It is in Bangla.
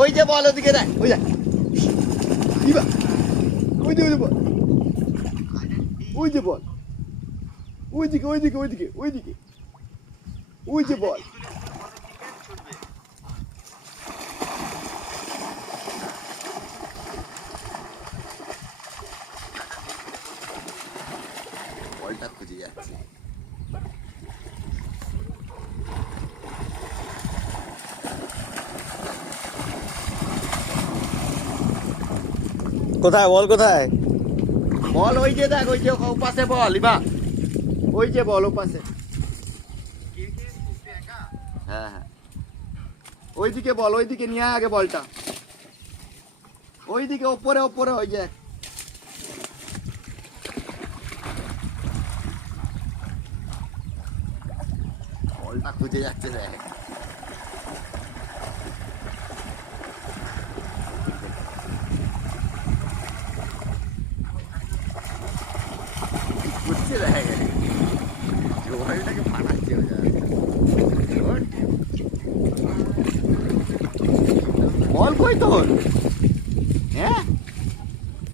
ওই যে বল ওদিকে দেখ, ওই দেখ দিবা, ওই যে বল, ওই যে বল, ওইদিকে ওইদিকে ওইদিকে ওইদিকে, ওই যে বল। বলটা খুঁজে যাচ্ছে। কোথায় বল, কোথায়? বল ওই যে দেখ, ওই যে ও পাশে বল ইবা, ওই যে বল ও পাশে। হ্যাঁ হ্যাঁ, ওইদিকে বল, ওইদিকে নিয়ে আয় আগে বলটা, ওইদিকে ওপরে ওপরে ওই যে। বলটা খুঁজে যাচ্ছে দেখ। খুঁজছে দেখ, বলটাকে ফাটাচ্ছে ওই জায়গায়। বল কই তোর?